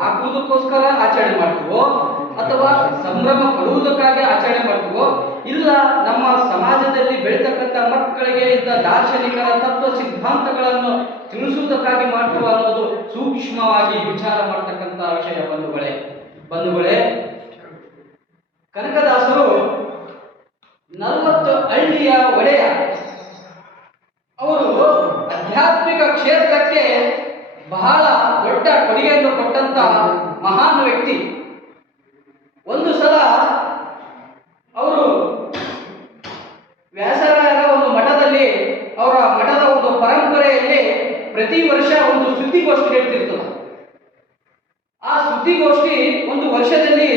ಹಾಕುವುದಕ್ಕೋಸ್ಕರ ಆಚರಣೆ ಮಾಡ್ತೀವೋ ಅಥವಾ ಸಂಭ್ರಮ ಪಡುವುದಕ್ಕಾಗಿ ಆಚರಣೆ ಮಾಡ್ತೀವೋ, ಇಲ್ಲ ನಮ್ಮ ಸಮಾಜದಲ್ಲಿ ಬೆಳೀತಕ್ಕಂಥ ಮಕ್ಕಳಿಗೆ ಇಂಥ ದಾರ್ಶನಿಕರ ತತ್ವ ಸಿದ್ಧಾಂತಗಳನ್ನು ತಿಳಿಸುವುದಕ್ಕಾಗಿ ಮಾಡ್ತೀವೋ ಅನ್ನೋದು ಸೂಕ್ಷ್ಮವಾಗಿ ವಿಚಾರ ಮಾಡತಕ್ಕಂಥ ವಿಷಯ. ಬಂಧುಗಳೇ, ಕನಕದಾಸರು 40 ಹಳ್ಳಿಯ ಒಡೆಯ. ಅವರು ಆಧ್ಯಾತ್ಮಿಕ ಕ್ಷೇತ್ರಕ್ಕೆ ಬಹಳ ದೊಡ್ಡ ಕೊಡುಗೆಯನ್ನು ಕೊಟ್ಟಂತ ಮಹಾನ್ ವ್ಯಕ್ತಿ. ಒಂದು ಸಲ ಅವರು ವ್ಯಾಸರಾಯರ ಒಂದು ಮಠದಲ್ಲಿ, ಅವರ ಮಠದ ಒಂದು ಪರಂಪರೆಯಲ್ಲಿ ಪ್ರತಿ ವರ್ಷ ಒಂದು ಸುದ್ದಿಗೋಷ್ಠಿ ನಡೀತಿರ್ತದೆ. ಆ ಸುದ್ದಿಗೋಷ್ಠಿ ಒಂದು ವರ್ಷದಲ್ಲಿ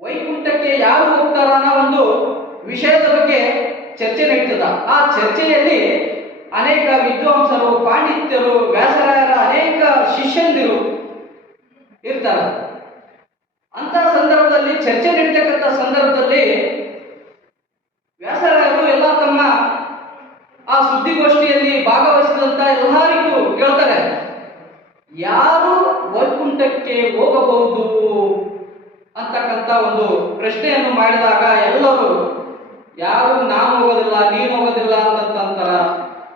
ವೈಕುಂಠಕ್ಕೆ ಯಾರು ಹೋಗ್ತಾರ ಅನ್ನೋ ಒಂದು ವಿಷಯದ ಬಗ್ಗೆ ಚರ್ಚೆ ನಡೀತದ. ಆ ಚರ್ಚೆಯಲ್ಲಿ ಅನೇಕ ವಿದ್ವಾಂಸರು, ಪಾಂಡಿತ್ಯರು, ವ್ಯಾಸರಾಯರ ಅನೇಕ ಶಿಷ್ಯಂದಿರು ಇರ್ತಾರೆ. ಅಂತ ಸಂದರ್ಭದಲ್ಲಿ, ಚರ್ಚೆ ನಡೀತಕ್ಕಂಥ ಸಂದರ್ಭದಲ್ಲಿ ವ್ಯಾಸರಾಯರು ಎಲ್ಲ ತಮ್ಮ ಆ ಸುದ್ದಿಗೋಷ್ಠಿಯಲ್ಲಿ ಭಾಗವಹಿಸಿದಂತ ಎಲ್ಲರಿಗೂ ಕೇಳ್ತಾರೆ, ಯಾರು ವೈಕುಂಠಕ್ಕೆ ಹೋಗಬಹುದು ಅಂತಕ್ಕಂಥ ಒಂದು ಪ್ರಶ್ನೆಯನ್ನು ಮಾಡಿದಾಗ ಎಲ್ಲರೂ ಯಾರು ನಾನು ಹೋಗೋದಿಲ್ಲ, ನೀನು ಹೋಗೋದಿಲ್ಲ ಅಂತಂತಾರ.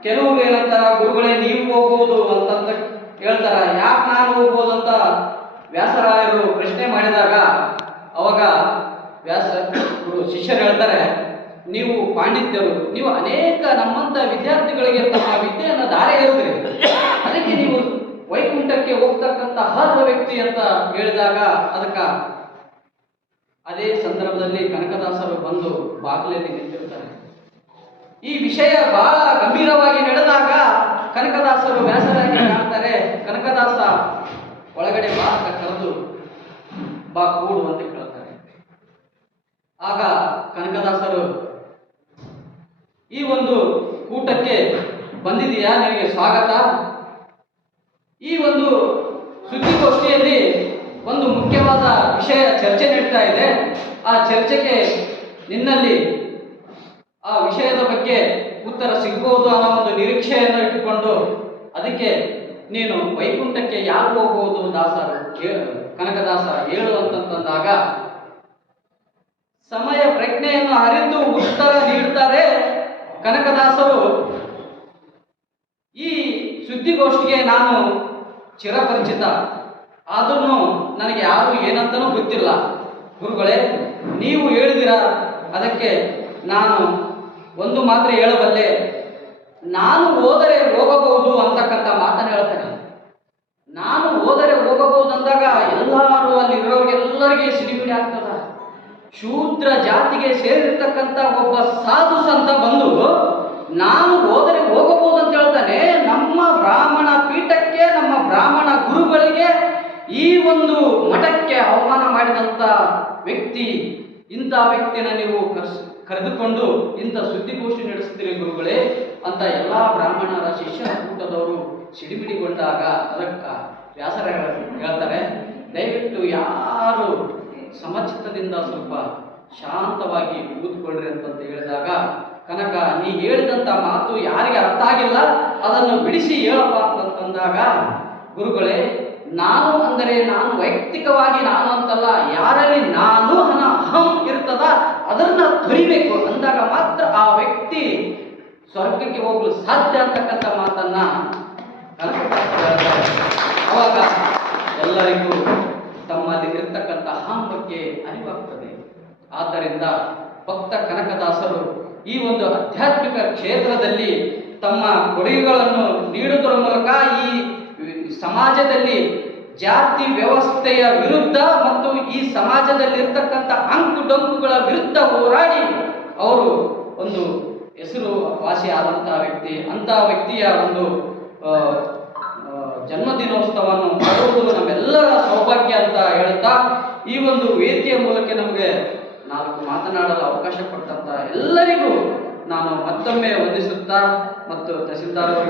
ಕೆಲವರು ಏನಂತಾರ, ಗುರುಗಳೇ ನೀವು ಹೋಗ್ಬೋದು ಅಂತಂತ ಹೇಳ್ತಾರ. ಯಾಕೆ ನಾನು ಹೋಗ್ಬೋದು ಅಂತ ವ್ಯಾಸರಾಯರು ಪ್ರಶ್ನೆ ಮಾಡಿದಾಗ ಅವಾಗ ಶಿಷ್ಯರು ಹೇಳ್ತಾರೆ, ನೀವು ಪಾಂಡಿತ್ಯರು, ನೀವು ಅನೇಕ ನಮ್ಮಂತ ವಿದ್ಯಾರ್ಥಿಗಳಿಗೆ ತಮ್ಮ ವಿದ್ಯೆಯನ್ನು ದಾರಿ ಹೇಳಿದ್ರಿ, ಅದಕ್ಕೆ ನೀವು ವೈಕುಂಠಕ್ಕೆ ಹೋಗ್ತಕ್ಕಂಥ ಅರ್ಹ ವ್ಯಕ್ತಿ ಅಂತ ಹೇಳಿದಾಗ ಅದಕ್ಕೆ ಅದೇ ಸಂದರ್ಭದಲ್ಲಿ ಕನಕದಾಸರು ಬಂದು ಬಾಗಿಲಲ್ಲಿ ನಿಂತಿರ್ತಾರೆ. ಈ ವಿಷಯ ಬಹಳ ಗಂಭೀರವಾಗಿ ನಡೆದಾಗ ಕನಕದಾಸರು ವ್ಯಾಸರಾಯರಿಗೆ ಹೇಳ್ತಾರೆ, ಕನಕದಾಸ ಒಳಗಡೆ ಬಾ ಅಂತ ಕರೆದು ಬಾ ಕೂಡು ಅಂತ ಕೇಳ್ತಾರೆ. ಆಗ ಕನಕದಾಸರು, ಈ ಒಂದು ಕೂಟಕ್ಕೆ ಬಂದಿದೆಯಾ, ನಿನಗೆ ಸ್ವಾಗತ. ಈ ಒಂದು ಸುದ್ದಿಗೋಷ್ಠಿಯಲ್ಲಿ ಒಂದು ಮುಖ್ಯವಾದ ವಿಷಯ ಚರ್ಚೆ ನಡೀತಾ ಇದೆ. ಆ ಚರ್ಚೆಗೆ ನಿನ್ನಲ್ಲಿ ಆ ವಿಷಯದ ಬಗ್ಗೆ ಉತ್ತರ ಸಿಗಬಹುದು ಅನ್ನೋ ಒಂದು ನಿರೀಕ್ಷೆಯನ್ನು ಇಟ್ಟುಕೊಂಡು, ಅದಕ್ಕೆ ನೀನು ವೈಕುಂಠಕ್ಕೆ ಯಾರು ಹೋಗಬಹುದು ಕನಕದಾಸ ಹೇಳು ಅಂತಂದಾಗ ಸಮಯ ಪ್ರಜ್ಞೆಯನ್ನು ಅರಿತು ಉತ್ತರ ನೀಡುತ್ತಾರೆ ಕನಕದಾಸರು. ಈ ಸುದ್ದಿಗೋಷ್ಠಿಗೆ ನಾನು ಚಿರಪರಿಚಿತ, ಆದ್ರೂ ನನಗೆ ಯಾರು ಏನಂತನೂ ಗೊತ್ತಿಲ್ಲ. ಗುರುಗಳೇ, ನೀವು ಹೇಳಿದಿರ, ಅದಕ್ಕೆ ನಾನು ಒಂದು ಮಾತ್ರ ಹೇಳಬಲ್ಲೆ, ನಾನು ಹೋದರೆ ಹೋಗಬಹುದು ಅಂತಕ್ಕಂಥ ಮಾತನ್ನು ಹೇಳ್ತೇನೆ. ನಾನು ಹೋದರೆ ಹೋಗಬಹುದು ಅಂದಾಗ ಎಲ್ಲರೂ ಅಲ್ಲಿ ಇರೋರಿಗೆಲ್ಲರಿಗೆ ಸಿಡಿಮಿಡಿ ಆಗ್ತದ. ಶೂದ್ರ ಜಾತಿಗೆ ಸೇರಿರ್ತಕ್ಕಂಥ ಒಬ್ಬ ಸಾಧು ಸಂತ ಬಂದು ನಾನು ಹೋದರೆ ಹೋಗಬಹುದು ಅಂತ ಹೇಳ್ತಾನೆ. ನಮ್ಮ ಬ್ರಾಹ್ಮಣ ಪೀಠಕ್ಕೆ, ನಮ್ಮ ಬ್ರಾಹ್ಮಣ ಗುರುಗಳಿಗೆ, ಈ ಒಂದು ಮಠಕ್ಕೆ ಅವಮಾನ ಮಾಡಿದಂಥ ವ್ಯಕ್ತಿ, ಇಂಥ ವ್ಯಕ್ತಿನ ನೀವು ಕರೆದುಕೊಂಡು ಇಂಥ ಸುದ್ದಿಗೋಷ್ಠಿ ನಡೆಸ್ತೀರಿ ಗುರುಗಳೇ ಅಂತ ಎಲ್ಲ ಬ್ರಾಹ್ಮಣರ ಶಿಷ್ಯರ ಕೂಟದವರು ಸಿಡಿಮಿಡಿಗೊಂಡಾಗ ಅದಕ್ಕೆ ವ್ಯಾಸರ ಹೇಳ್ತಾರೆ, ದಯವಿಟ್ಟು ಯಾರು ಸಮಚಿತ್ತದಿಂದ ಸ್ವಲ್ಪ ಶಾಂತವಾಗಿ ಕೂತ್ಕೊಳ್ರಿ ಅಂತಂತ ಹೇಳಿದಾಗ, ಕನಕ ನೀ ಹೇಳಿದಂಥ ಮಾತು ಯಾರಿಗೆ ಅರ್ಥ ಆಗಿಲ್ಲ ಅದನ್ನು ಬಿಡಿಸಿ ಹೇಳಪ್ಪ ಅಂತಂದಾಗ, ಗುರುಗಳೇ, ನಾನು ಅಂದರೆ ನಾನು ವೈಯಕ್ತಿಕವಾಗಿ ನಾನು ಅಂತಲ್ಲ, ಯಾರಲ್ಲಿ ನಾನು ಅಹಂ ಇರ್ತದ ಅದನ್ನ ತೊರಿಬೇಕು ಅಂದಾಗ ಮಾತ್ರ ಆ ವ್ಯಕ್ತಿ ಸ್ವರ್ಗಕ್ಕೆ ಹೋಗಲು ಸಾಧ್ಯ ಅಂತಕ್ಕಂಥ ಮಾತನ್ನ ಅವಾಗ ಎಲ್ಲರಿಗೂ ತಮ್ಮಲ್ಲಿ ಇರ್ತಕ್ಕಂಥ ಅಹಂ ಬಗ್ಗೆ ಅರಿವಾಗ್ತದೆ. ಆದ್ದರಿಂದ ಭಕ್ತ ಕನಕದಾಸರು ಈ ಒಂದು ಆಧ್ಯಾತ್ಮಿಕ ಕ್ಷೇತ್ರದಲ್ಲಿ ತಮ್ಮ ಕೊಡುಗೆಗಳನ್ನು ನೀಡುವುದರ ಮೂಲಕ ಈ ಸಮಾಜದಲ್ಲಿ ಜಾತಿ ವ್ಯವಸ್ಥೆಯ ವಿರುದ್ಧ ಮತ್ತು ಈ ಸಮಾಜದಲ್ಲಿರ್ತಕ್ಕಂಥ ಅಂಕು ಡೊಂಕುಗಳ ವಿರುದ್ಧ ಹೋರಾಡಿ ಅವರು ಒಂದು ಹೆಸರು ವಾಸಿಯಾದಂತಹ ವ್ಯಕ್ತಿ. ಅಂತಹ ವ್ಯಕ್ತಿಯ ಒಂದು ಜನ್ಮದಿನೋತ್ಸವವನ್ನು ಮಾಡುವುದು ನಮ್ಮೆಲ್ಲರ ಸೌಭಾಗ್ಯ ಅಂತ ಹೇಳ್ತಾ, ಈ ಒಂದು ವೇದಿಕೆಯ ಮೂಲಕ ನಮಗೆ 4 ಮಾತನಾಡಲು ಅವಕಾಶ ಕೊಟ್ಟಂತ ಎಲ್ಲರಿಗೂ ನಾನು ಮತ್ತೊಮ್ಮೆ ವಂದಿಸುತ್ತಾ ಮತ್ತು ತಹಸೀಲ್ದಾರ್ ಅವರಿಗೆ